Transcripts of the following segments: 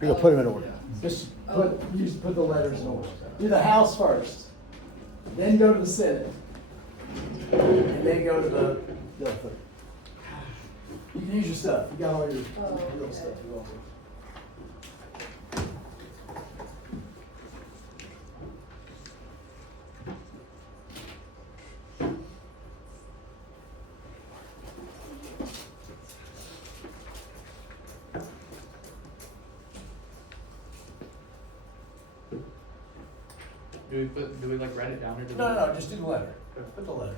You're gonna put them in order. Just put the letters in order. Do the House first, then go to the Senate, and then go to the other thing. You can use your stuff. You got all your real stuff. You're welcome. Do we like write it down or do we? No, just do the letter. Put the letter.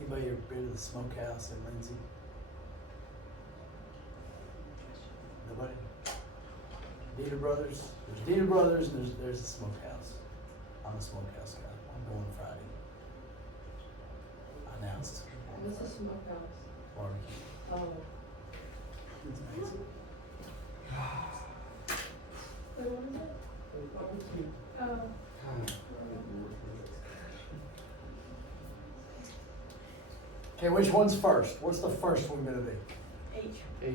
Anybody ever been to the smokehouse in Lindsay? Nobody? Dieter Brothers? There's Dieter Brothers and there's the smokehouse. I'm a smokehouse guy. I'm going Friday. I announced. What's a smokehouse? Barbecue. Oh. It's amazing. Wait, what is it? Barbecue. Oh. Okay, which one's first? What's the first one gonna be? H.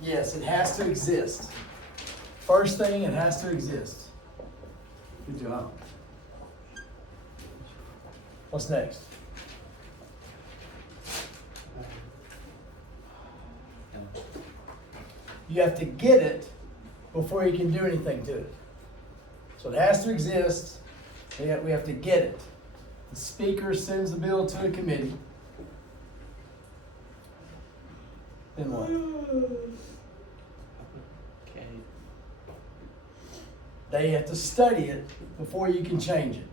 Yes, it has to exist. First thing, it has to exist. Good job. What's next? You have to get it before you can do anything to it. So it has to exist. We have to get it. The speaker sends the bill to a committee. Then what? Okay. They have to study it before you can change it.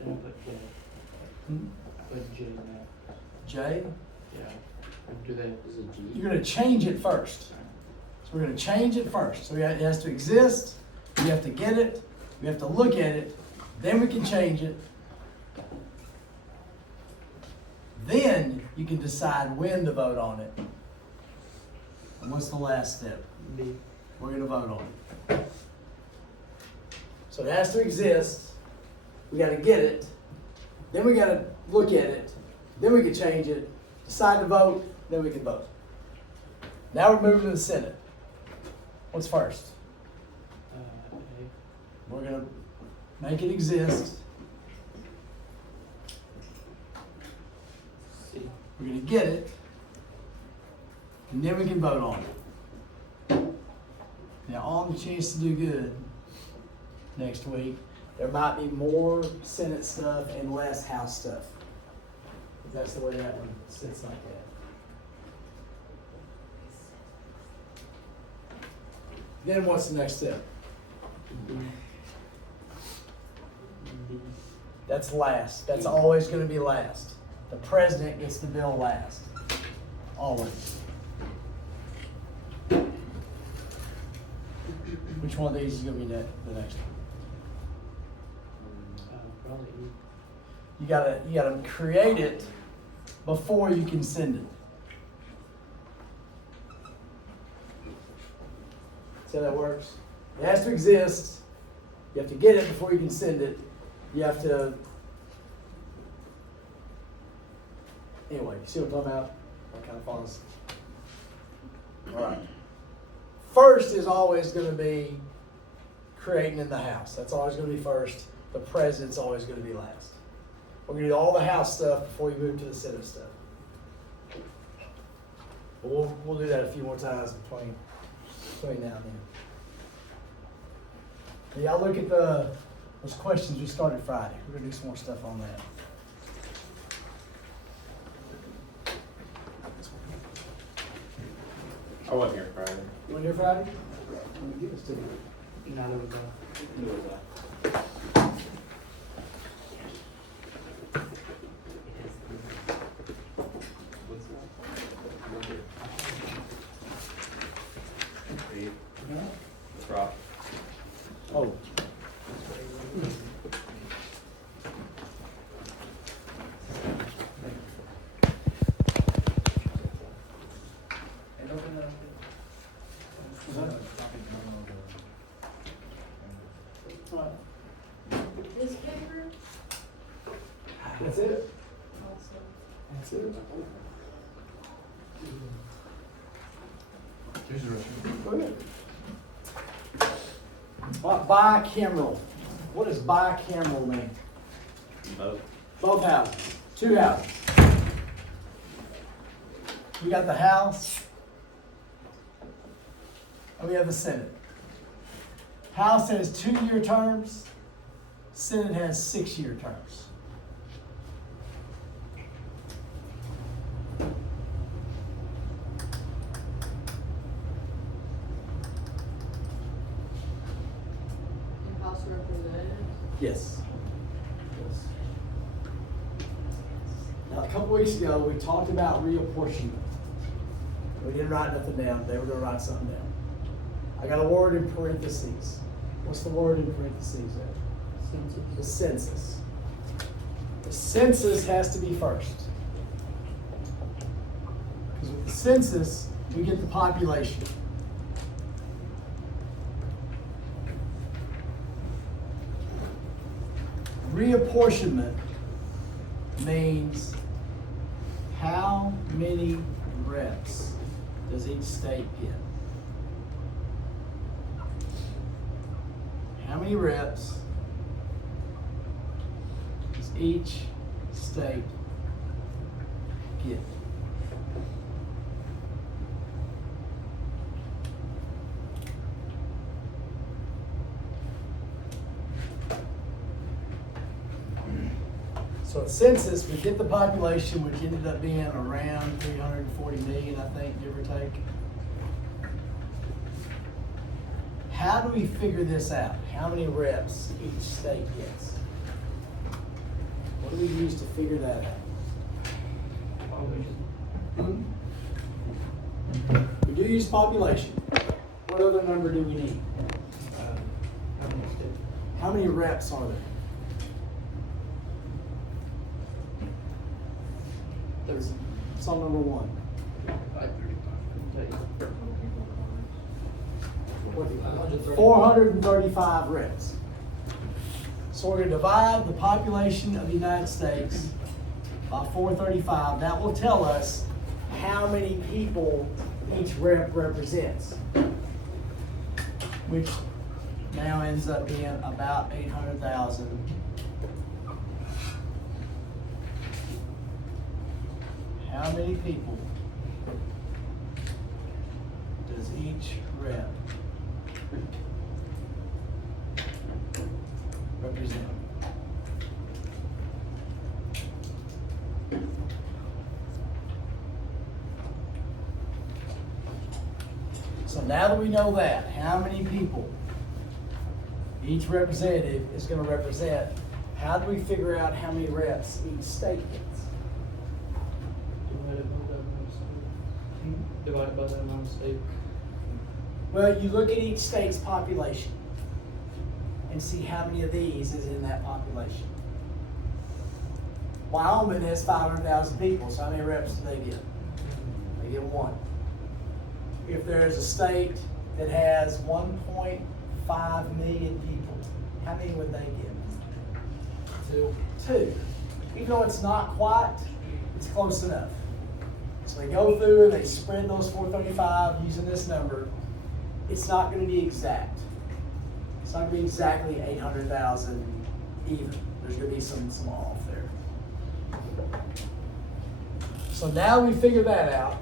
Then I put J. Put J in there. Jay, Yeah. Do that as a G. you're going to change it first. So we're going to change it first. So it has to exist. We have to get it. We have to look at it. Then we can change it. Then you can decide when to vote on it. And what's the last step? B. We're going to vote on it. So it has to exist. We got to get it. Then we got to look at it. Then we can change it. Decide to vote. Then we can vote. Now we're moving to the Senate. What's first? A. We're going to make it exist. C. We're going to get it. And then we can vote on it. Now, on the chance to do good next week, there might be more Senate stuff and less House stuff. That's the way that one sits like that. Then what's the next step? D. D. That's last. That's always going to be last. The president gets the bill last. Always. Which one of these is going to be the next one? Probably You gotta create it before you can send it. See how that works? It has to exist. You have to get it before you can send it. You have to. Anyway, you see what I'm talking about? That kind of follows. All right. First is always going to be creating in the house. That's always going to be first. The present's always going to be last. We're going to do all the house stuff before you move to the Senate stuff. But we'll do that a few more times between now and then. Y'all look at those questions we started Friday. We're going to do some more stuff on that. I wasn't here Friday. You want to hear Friday? Give us to me. Neither was It's Rob. Oh. This paper That's it. also. That's it. Here's the restroom. Go ahead. Bicameral. What does bicameral mean? Both. Both houses. Two houses. We got the House, and we have the Senate. House has 2-year terms. Senate has 6-year terms. And House of Representatives. Yes. Now, a couple weeks ago, we talked about reapportionment. We didn't write nothing down. They were going to write something down. I got a word in parentheses. What's the word in parentheses there? The census. The census has to be first. Because with the census, we get the population. Reapportionment means how many reps does each state get? How many reps does each state get? So at census, we get the population, which ended up being around 340 million, I think, give or take. How do we figure this out? How many reps each state gets? What do we use to figure that out? We do use population. What other number do we need? How many reps are there? There's some number one. 435 reps. So we're going to divide the population of the United States by 435. That will tell us how many people each rep represents, which now ends up being about 800,000. How many people does each rep represent? So now that we know that, how many people each representative is going to represent, how do we figure out how many reps each state gets? Divided by the amount of state. Well, you look at each state's population and see how many of these is in that population. Wyoming has 500,000 people, so how many reps do they get? They get one. If there's a state that has 1.5 million people, how many would they get? 2. Even though it's not quite, it's close enough. So they go through and they spread those 435 using this number. It's not going to be exact. It's not going to be exactly 800,000 even. There's going to be some off there. So now we figure that out.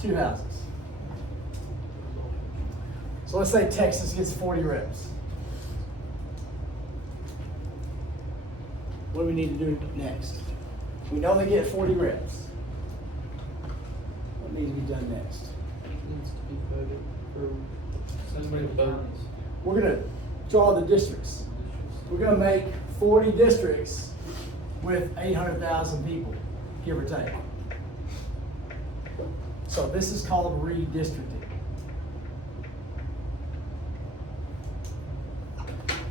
Two houses. So let's say Texas gets 40 reps. What do we need to do next? We know they get 40 reps. What needs to be done next? Needs to be voted for somebody to vote. We're going to draw the districts. We're going to make 40 districts with 800,000 people, give or take. So this is called redistricting.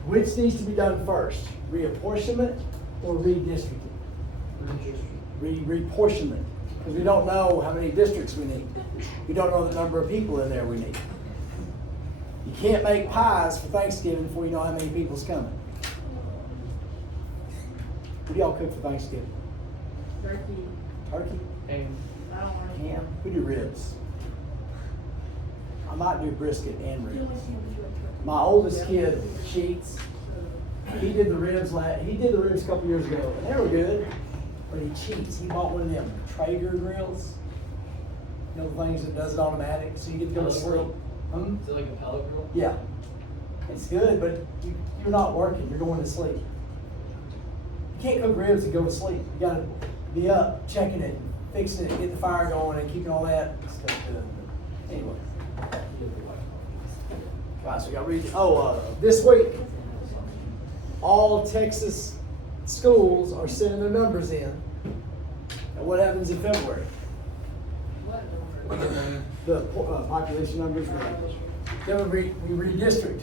Which needs to be done first? Reapportionment or redistricting? Reapportionment. Because we don't know how many districts we need. We don't know the number of people in there we need. You can't make pies for Thanksgiving before you know how many people's coming. What do y'all cook for Thanksgiving? Turkey. Turkey? And I don't want to. Ham? We do ribs. I might do brisket and You ribs. only see them do a turkey. My oldest kid, Sheets, he did the ribs a couple years ago, and they were good. But he cheats. He bought one of them Traeger grills. You know, the things that does it automatic, so you get to go to Pellet sleep. grill? Hmm? Is it like a pellet grill? Yeah. It's good, but you're not working. You're going to sleep. You can't cook ribs and go to sleep. You gotta be up, checking it, fixing it, getting the fire going, and keeping all that stuff good. Anyway. All right, so we got read. This week, all Texas schools are sending their numbers in. And what happens in February? The population numbers. Then we redistrict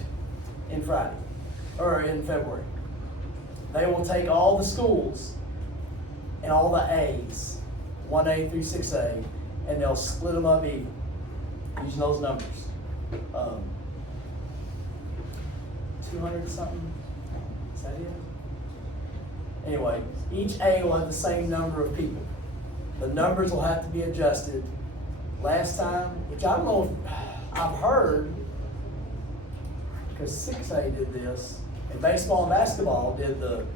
in Friday, or in February. They will take all the schools and all the A's, 1A through 6A, and they'll split them up even, using those numbers. 200 something, is that it? Anyway, each A will have the same number of people. The numbers will have to be adjusted. Last time, which I don't know if I've heard, because 6A did this, and baseball and basketball did the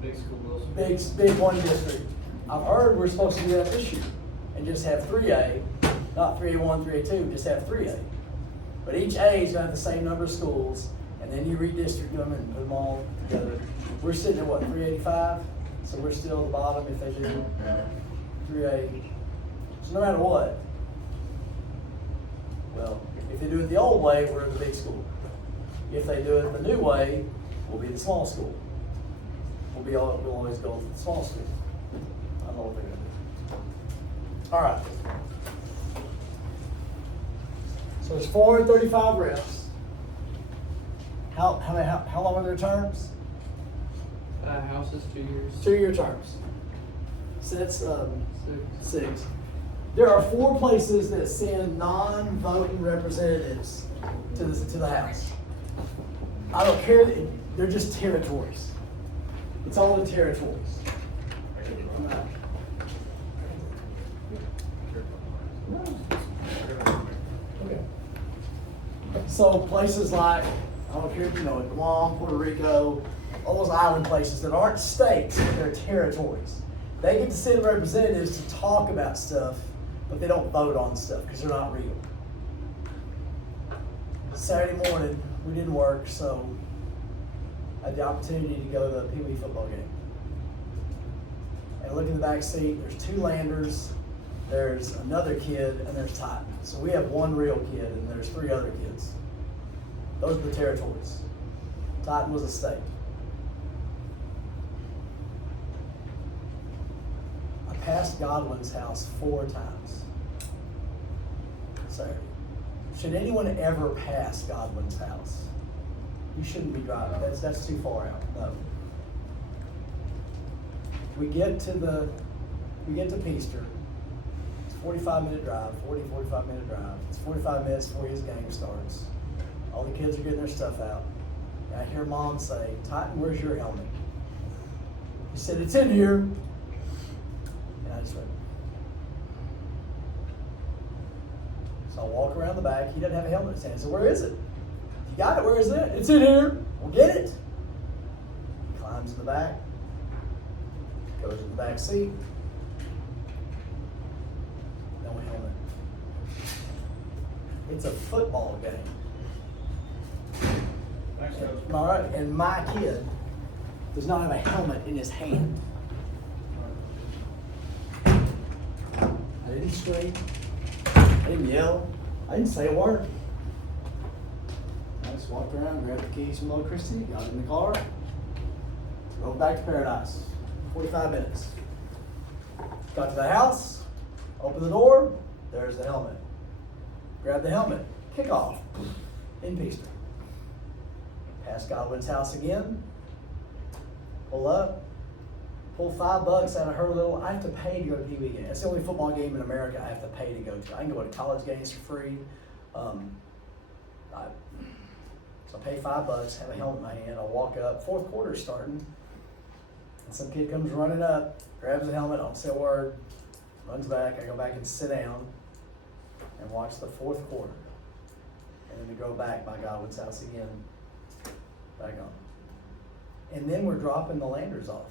Big school Wilson. big one district. I've heard we're supposed to do that this year and just have 3A, not 3A1, 3A2, just have 3A. But each A is gonna have the same number of schools, and then you redistrict them and put them all together. We're sitting at what, 385? So we're still at the bottom if they do 3A. So no matter what, well, if they do it the old way, we're in the big school. If they do it the new way, we'll be the small school. We'll always go with the small school. I don't know what they're gonna do. All right. So it's 435 reps. How long are their terms? House is 2 years. 2-year terms. So that's 6. 6. There are 4 places that send non-voting representatives to the House. I don't care, they're just territories. It's all the territories. Okay. So places like, I don't care if you know it, Guam, Puerto Rico, all those island places that aren't states, but they're territories. They get to send representatives to talk about stuff, but they don't vote on stuff because they're not real. Saturday morning, we didn't work, so I had the opportunity to go to the Pee Wee football game. And I look in the back seat, there's 2 Landers, there's another kid, and there's Titan. So we have 1 real kid, and there's 3 other kids. Those are the territories. Titan was a state. passed Godwin's house 4 times Saturday. Should anyone ever pass Godwin's house? You shouldn't be driving. That's too far out. No. We get to Peaster. It's a 45-minute drive, 45-minute drive. It's 45 minutes before his game starts. All the kids are getting their stuff out. And I hear Mom say, "Titan, where's your helmet?" He said, "It's in here." And I just went. So I walk around the back. He doesn't have a helmet in his hand. I said, "Where is it?" "You got it. Where is it?" "It's in here." "Well, get it." He climbs in the back. Goes in the back seat. No helmet. It's a football game. Thanks, Coach. All right, and my kid does not have a helmet in his hand. I didn't scream. I didn't yell. I didn't say a word. I just walked around, grabbed the keys from little Christy, got in the car, drove back to Paradise. 45 minutes. Got to the house, opened the door, there's the helmet. Grab the helmet, kick off, in Peaster. Past Godwin's house again, pull up, pull $5 out of her little, I have to pay to go to TV game. It's the only football game in America I have to pay to go to. I can go to college games for free. So I pay $5, have a helmet in my hand, I walk up, fourth quarter's starting. And some kid comes running up, grabs the helmet, I don't say a word, runs back, I go back and sit down and watch the fourth quarter. And then we go back by Godwin's house again, back on. And then we're dropping the Landers off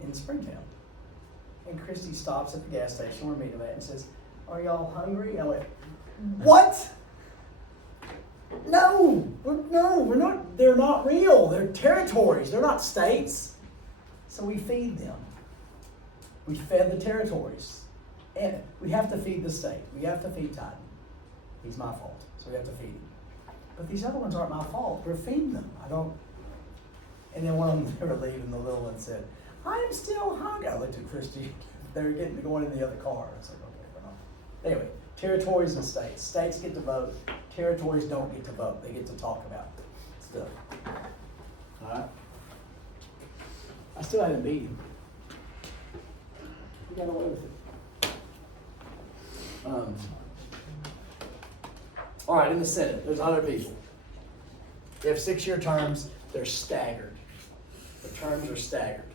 in Springtown. And Christy stops at the gas station we're meeting at and says, "Are y'all hungry?" And I went, "What? No, we're not. They're not real. They're territories. They're not states." So we feed them. We fed the territories. And we have to feed the state. We have to feed Titan. He's my fault, so we have to feed him. But these other ones aren't my fault. We're feeding them. And then one of them, they were leaving, the little one said, "I'm still hungry." I looked at Christy. They were going in the other car. I was like, okay, we're not. Anyway, territories and states. States get to vote. Territories don't get to vote. They get to talk about stuff. All right? I still haven't beat him. We got away with it. All right, in the Senate, there's other people. They have 6-year terms. They're staggered. The terms are staggered.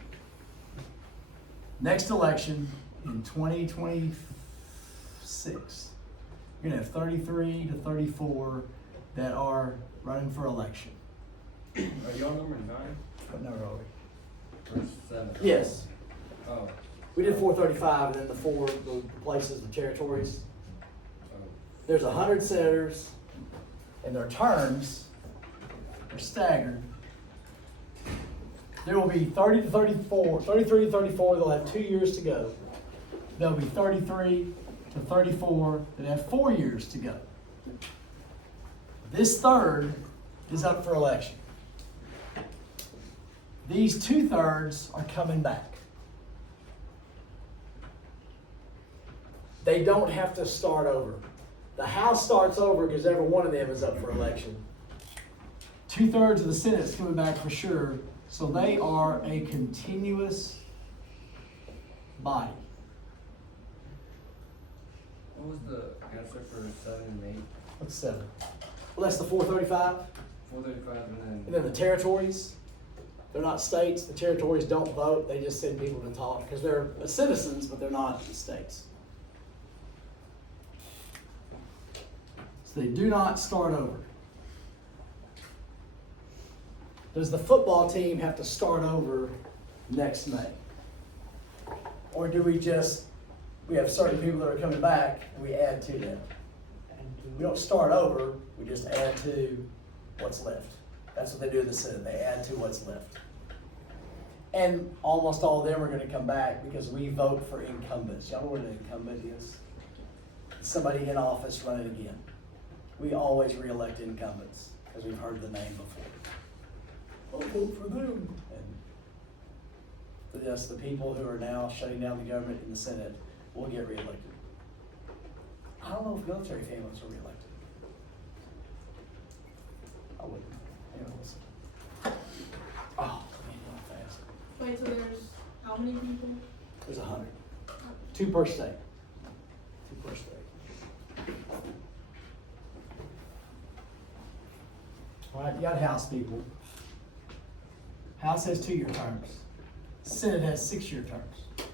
Next election in 2026, you're going to have 33 to 34 that are running for election. Are you on number 9 What number are we? or 7? Yes. Oh. We did 435, and then the 4 the places, the territories. There's 100 senators, and their terms are staggered. There will be 33 to 34, they'll have 2 years to go. There'll be 33 to 34 that have 4 years to go. This third is up for election. These 2/3 are coming back. They don't have to start over. The House starts over because every one of them is up for election. 2/3 of the Senate is coming back for sure. So they are a continuous body. What was the answer for 7 and 8? What's 7? Well, that's the 435. 435 And then the territories, they're not states. The territories don't vote. They just send people to talk because they're citizens, but they're not states. So they do not start over. Does the football team have to start over next May? Or do we have certain people that are coming back and we add to them? We don't start over, we just add to what's left. That's what they do in the Senate, they add to what's left. And almost all of them are going to come back because we vote for incumbents. Y'all know what an incumbent is? Somebody in office running again. We always re-elect incumbents because we've heard the name before. I'll vote for them. And yes, the people who are now shutting down the government in the Senate will get reelected. I don't know if military families are reelected. I wouldn't. Anyway, we'll see. Oh, man, going fast. Wait, so there's how many people? There's 100. 2 per state. 2 per state. All right, you got House people. House has 2-year terms. Senate has 6-year terms.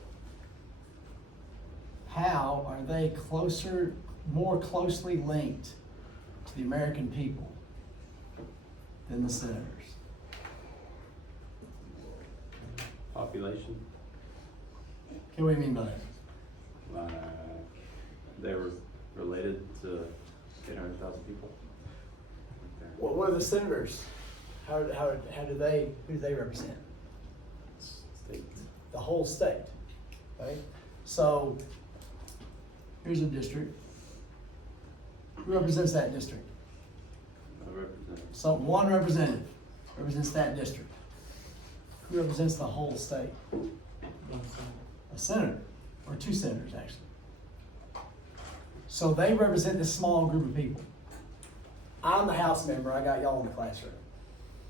How are they more closely linked to the American people than the senators? Population. Okay, what do you mean by that? They were related to 800,000 people. Well, what are the senators? How do they, who do they represent? The whole state, right? So, here's a district. Who represents that district? A representative. So, one representative represents that district. Who represents the whole state? A senator, or 2 senators, actually. So they represent this small group of people. I'm the House member, I got y'all in the classroom.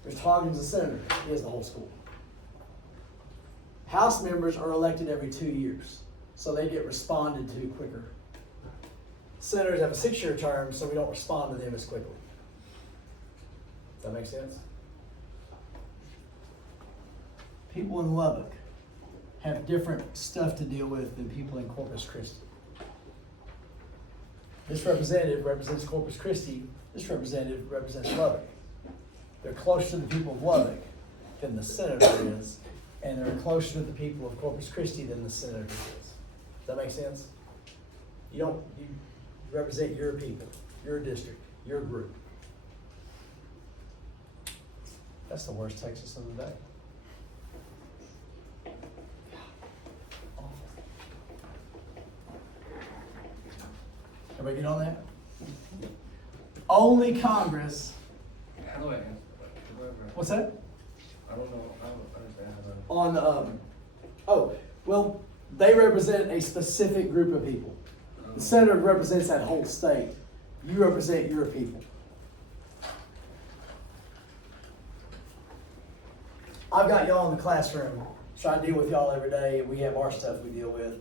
There's Hargan's a senator, he has the whole school. House members are elected every 2 years, so they get responded to quicker. Senators have a 6-year term, so we don't respond to them as quickly. Does that make sense? People in Lubbock have different stuff to deal with than people in Corpus Christi. This representative represents Corpus Christi, this representative represents Lubbock. They're closer to the people of Lubbock than the senator is, and they're closer to the people of Corpus Christi than the senator is. Does that make sense? You represent your people, your district, your group. That's the worst Texas of the day. Everybody get on that? Only Congress. How do I answer that? What's that? I don't know, I don't understand how to. Well, they represent a specific group of people. The senator represents that whole state. You represent your people. I've got y'all in the classroom, so I deal with y'all every day, and we have our stuff we deal with.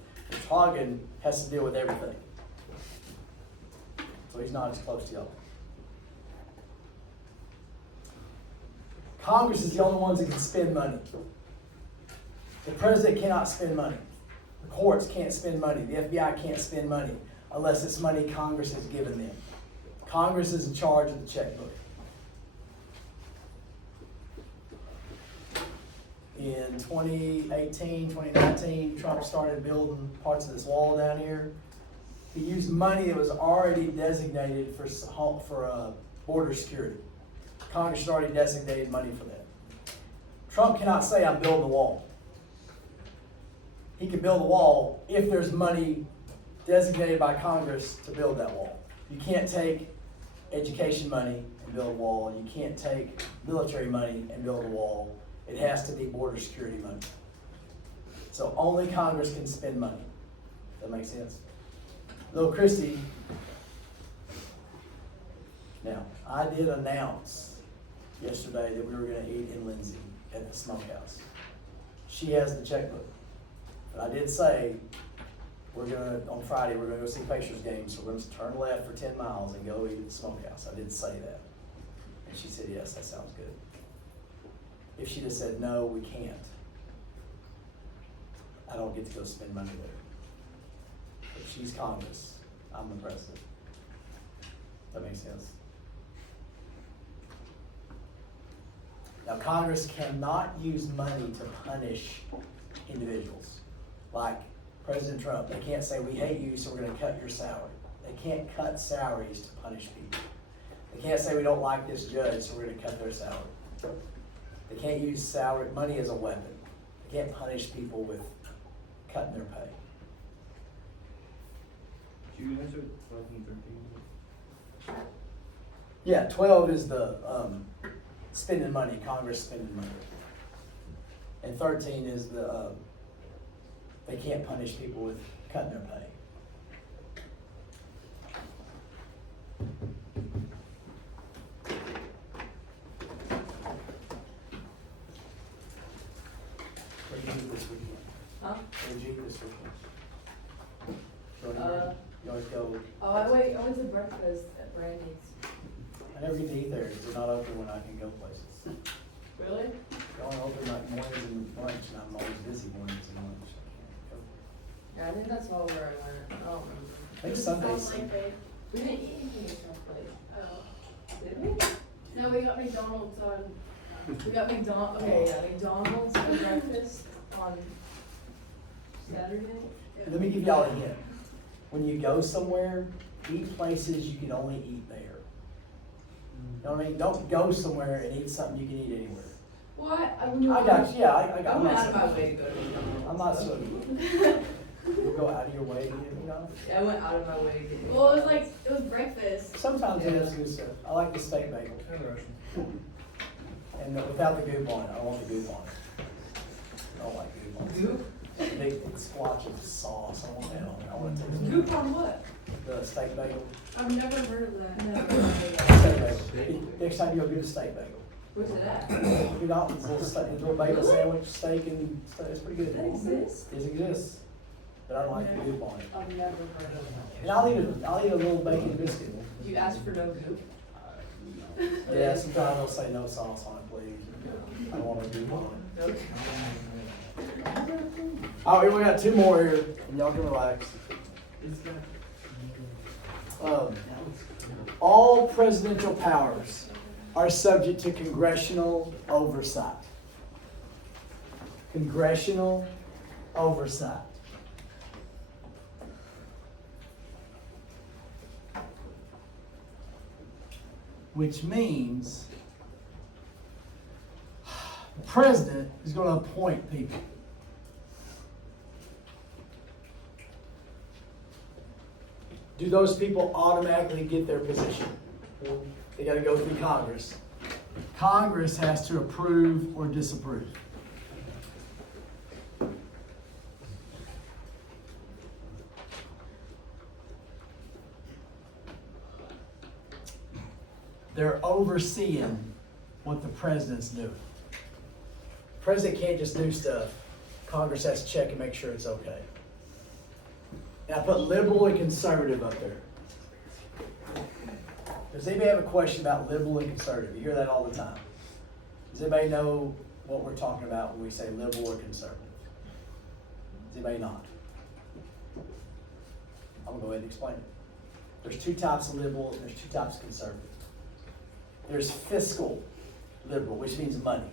Hagen has to deal with everything. So he's not as close to y'all. Congress is the only ones that can spend money. The president cannot spend money. The courts can't spend money. The FBI can't spend money unless it's money Congress has given them. Congress is in charge of the checkbook. In 2018, 2019, Trump started building parts of this wall down here. He used money that was already designated for border security. Congress has already designated money for that. Trump cannot say, I'm building a wall. He can build a wall if there's money designated by Congress to build that wall. You can't take education money and build a wall. You can't take military money and build a wall. It has to be border security money. So only Congress can spend money. Does that make sense? Little Christie, now, I did announce yesterday that we were going to eat in Lindsay at the smokehouse. She has the checkbook. But I did say, on Friday, we're going to go see Pacers games, so we're going to turn left for 10 miles and go eat at the smokehouse. I did say that. And she said, yes, that sounds good. If she'd have said, no, we can't, I don't get to go spend money there. But she's Congress, I'm the president. That makes sense? Now, Congress cannot use money to punish individuals. Like President Trump, they can't say, we hate you, so we're going to cut your salary. They can't cut salaries to punish people. They can't say, we don't like this judge, so we're going to cut their salary. They can't use money as a weapon. They can't punish people with cutting their pay. Did you answer 12 and 13? Yeah, 12 is the spending money, Congress spending money. And 13 is they can't punish people with cutting their pay. Where did you eat this weekend? Huh? Where did you eat this weekend? You always go. Oh, I went to breakfast at Brandy's. I never get to eat there because they're not open when I can go places. Really? They're only open like mornings and lunch, and I'm always busy mornings and lunch. Yeah, I think that's all where I went. I don't remember. I think Sundays. We didn't eat anything at South Place. Oh. Did we? No, we got McDonald's on. We got McDonald's, okay, yeah, McDonald's for breakfast on Saturday. Let me give y'all a hint. When you go somewhere, eat places you can only eat there. You know what I mean? Don't go somewhere and eat something you can eat anywhere. What? I got you, yeah, I got I you. went out of my way to go to McDonald's. I'm not so. You go out of your way to get McDonald's? Yeah, I went out of my way to get Well, it was breakfast. Sometimes it is good stuff. I like the steak bagel. And without the goop on it, I don't want the goop on it. I don't like goop on it. Goop? Big splotch of sauce, I don't want that on it. I want it to taste Goop on what? the steak bagel. I've never heard of that. No. Steak bagel. Next time you go get a steak bagel. Where's it at? McDonald's little bagel Really? sandwich, steak and stuff. It's pretty good. That exists? It exists, but I don't like the goop on it. I've never heard of it. And I'll eat a little bacon biscuit. You asked for no goop? Yeah, sometimes they'll say no sauce on it, please. I don't want to goop on it. Okay. All right, we got two more here, and y'all can relax. All presidential powers are subject to congressional oversight. Congressional oversight. Which means the president is going to appoint people. Do those people automatically get their position? They got to go through Congress. Congress has to approve or disapprove. They're overseeing what the president's doing. The president can't just do stuff. Congress has to check and make sure it's okay. And I put liberal and conservative up there. Does anybody have a question about liberal and conservative? You hear that all the time. Does anybody know what we're talking about when we say liberal or conservative? Does anybody not? I'm gonna go ahead and explain it. There's two types of liberal and there's two types of conservative. There's fiscal liberal, which means money.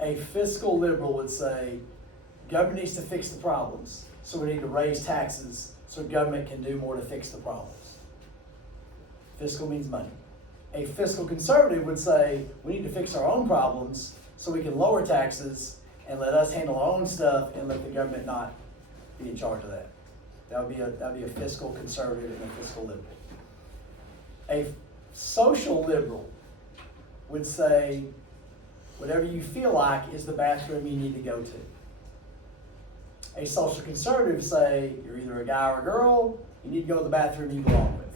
A fiscal liberal would say, government needs to fix the problems, so we need to raise taxes so government can do more to fix the problems. Fiscal means money. A fiscal conservative would say, we need to fix our own problems so we can lower taxes and let us handle our own stuff and let the government not be in charge of that. That would be a fiscal conservative and a fiscal liberal. A social liberal would say, whatever you feel like is the bathroom you need to go to. A social conservative say, you're either a guy or a girl, you need to go to the bathroom you belong with.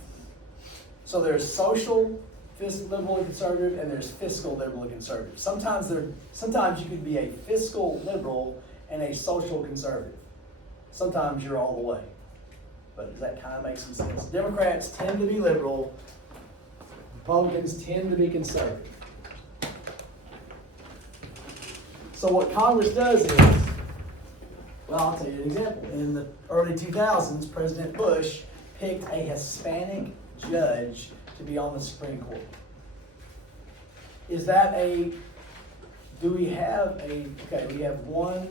So there's social, liberal and conservative, and there's fiscal liberal and conservative. Sometimes you can be a fiscal liberal and a social conservative. Sometimes you're all the way. But does that kind of make some sense? Democrats tend to be liberal, Republicans tend to be conservative. So what Congress does is, well, I'll tell you an example. In the early 2000s, President Bush picked a Hispanic judge to be on the Supreme Court. We have one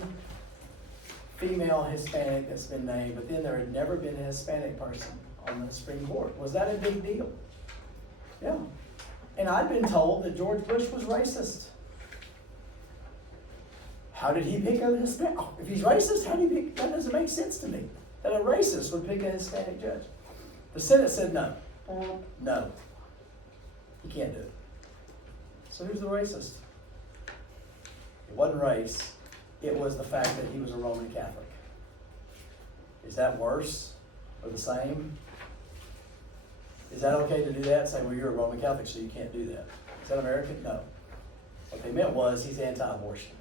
female Hispanic that's been named, but then there had never been a Hispanic person on the Supreme Court. Was that a big deal? Yeah. And I've been told that George Bush was racist. How did he pick a Hispanic? If he's racist, how did he pick? That doesn't make sense to me. That a racist would pick a Hispanic judge. The Senate said no. No. He can't do it. So who's the racist? It wasn't race. it was the fact that he was a Roman Catholic. Is that worse or the same? Is that okay to do that? Say, well, you're a Roman Catholic, so you can't do that. Is that American? No. What they meant was he's anti-abortion.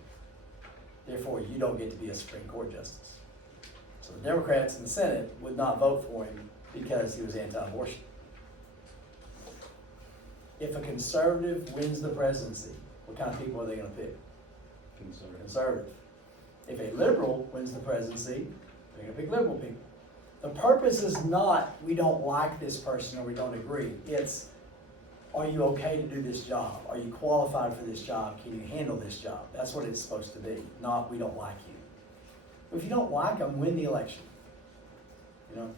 Therefore, you don't get to be a Supreme Court justice. So the Democrats in the Senate would not vote for him because he was anti-abortion. If a conservative wins the presidency, what kind of people are they going to pick? Conservative. If a liberal wins the presidency, they're going to pick liberal people. The purpose is not we don't like this person or we don't agree. It's, are you okay to do this job? Are you qualified for this job? Can you handle this job? That's what it's supposed to be, not we don't like you. If you don't like them, win the election. You know?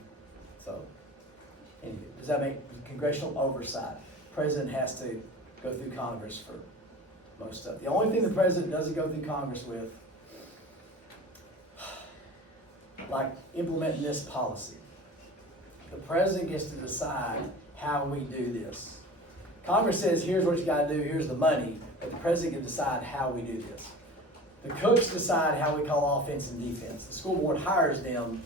So, anyway, does that make congressional oversight? President has to go through Congress for most stuff. The only thing the president doesn't go through Congress with, like implementing this policy. The president gets to decide how we do this. Congress says, here's what you gotta do, here's the money, but the president can decide how we do this. The coaches decide how we call offense and defense. The school board hires them,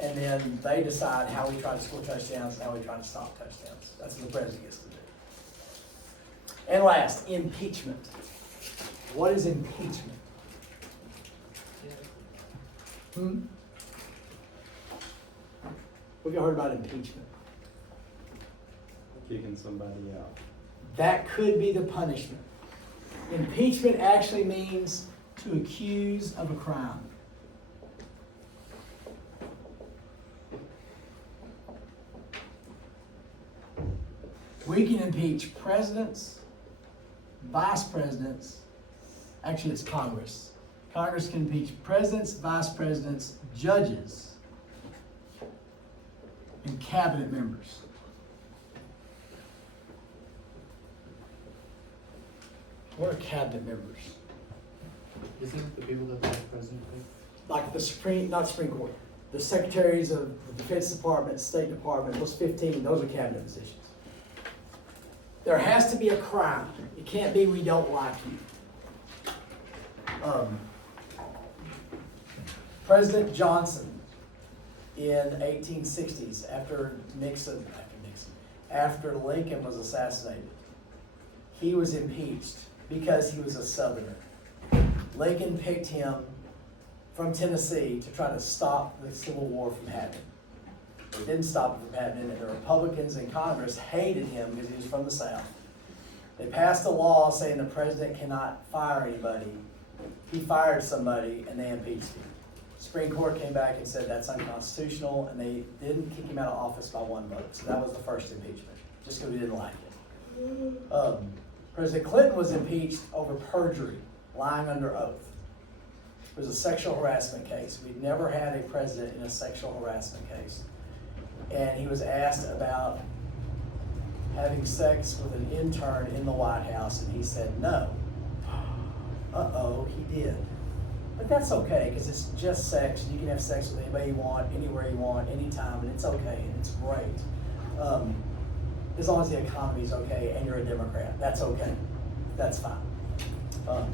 and then they decide how we try to score touchdowns and how we try to stop touchdowns. That's what the president gets to do. And last, impeachment. What is impeachment? What have you heard about impeachment? Kicking somebody out. That could be the punishment. Impeachment actually means to accuse of a crime. We can impeach presidents, vice presidents, actually it's Congress. Congress can impeach presidents, vice presidents, judges, and cabinet members. What are cabinet members? Isn't it the people that the president picked? Like the not Supreme Court, the secretaries of the Defense Department, State Department, those 15, those are cabinet positions. There has to be a crime. It can't be we don't like you. President Johnson in 1860s, after Lincoln was assassinated, he was impeached because he was a Southerner. Lincoln picked him from Tennessee to try to stop the Civil War from happening. It didn't stop it from happening, and the Republicans in Congress hated him because he was from the South. They passed a law saying the president cannot fire anybody. He fired somebody, and they impeached him. Supreme Court came back and said that's unconstitutional, and they didn't kick him out of office by one vote. So that was the first impeachment, just because we didn't like it. President Clinton was impeached over perjury, lying under oath. It was a sexual harassment case. We'd never had a president in a sexual harassment case. And he was asked about having sex with an intern in the White House, and he said no. Uh-oh, he did. But that's okay, because it's just sex. You can have sex with anybody you want, anywhere you want, anytime, and it's okay, and it's great. As long as the economy's okay and you're a Democrat, that's okay. That's fine. The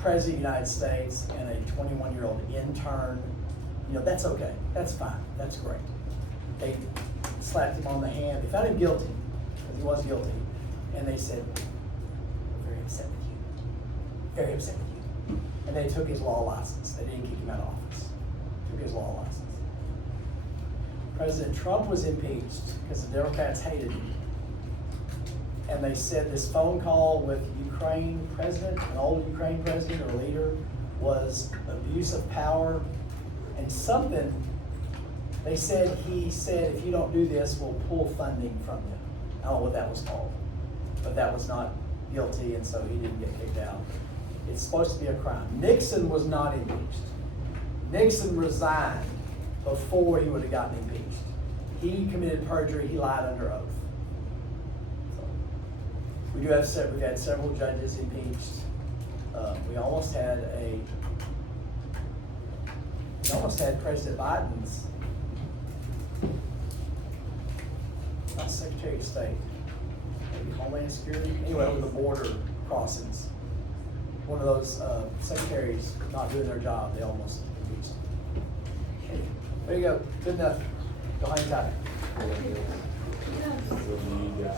President of the United States and a 21-year-old intern, that's okay. That's fine. That's great. They slapped him on the hand. They found him guilty, because he was guilty. And they said, we're very upset with you. Very upset with you. And they took his law license. They didn't kick him out of office. Took his law license. President Trump was impeached because the Democrats hated him. And they said this phone call with Ukraine president, an old Ukraine president or leader, was abuse of power and something. They said, he said, if you don't do this, we'll pull funding from you. I don't know what that was called, but that was not guilty, and so he didn't get kicked out. It's supposed to be a crime. Nixon was not impeached. Nixon resigned before he would have gotten impeached. He committed perjury, he lied under oath. We've had several judges impeached. We almost had President Biden's Secretary of State. Homeland Security, anyway, over the border crossings. One of those, secretaries not doing their job, they almost impeached him. There you go, good enough, go hang tight. What do you got?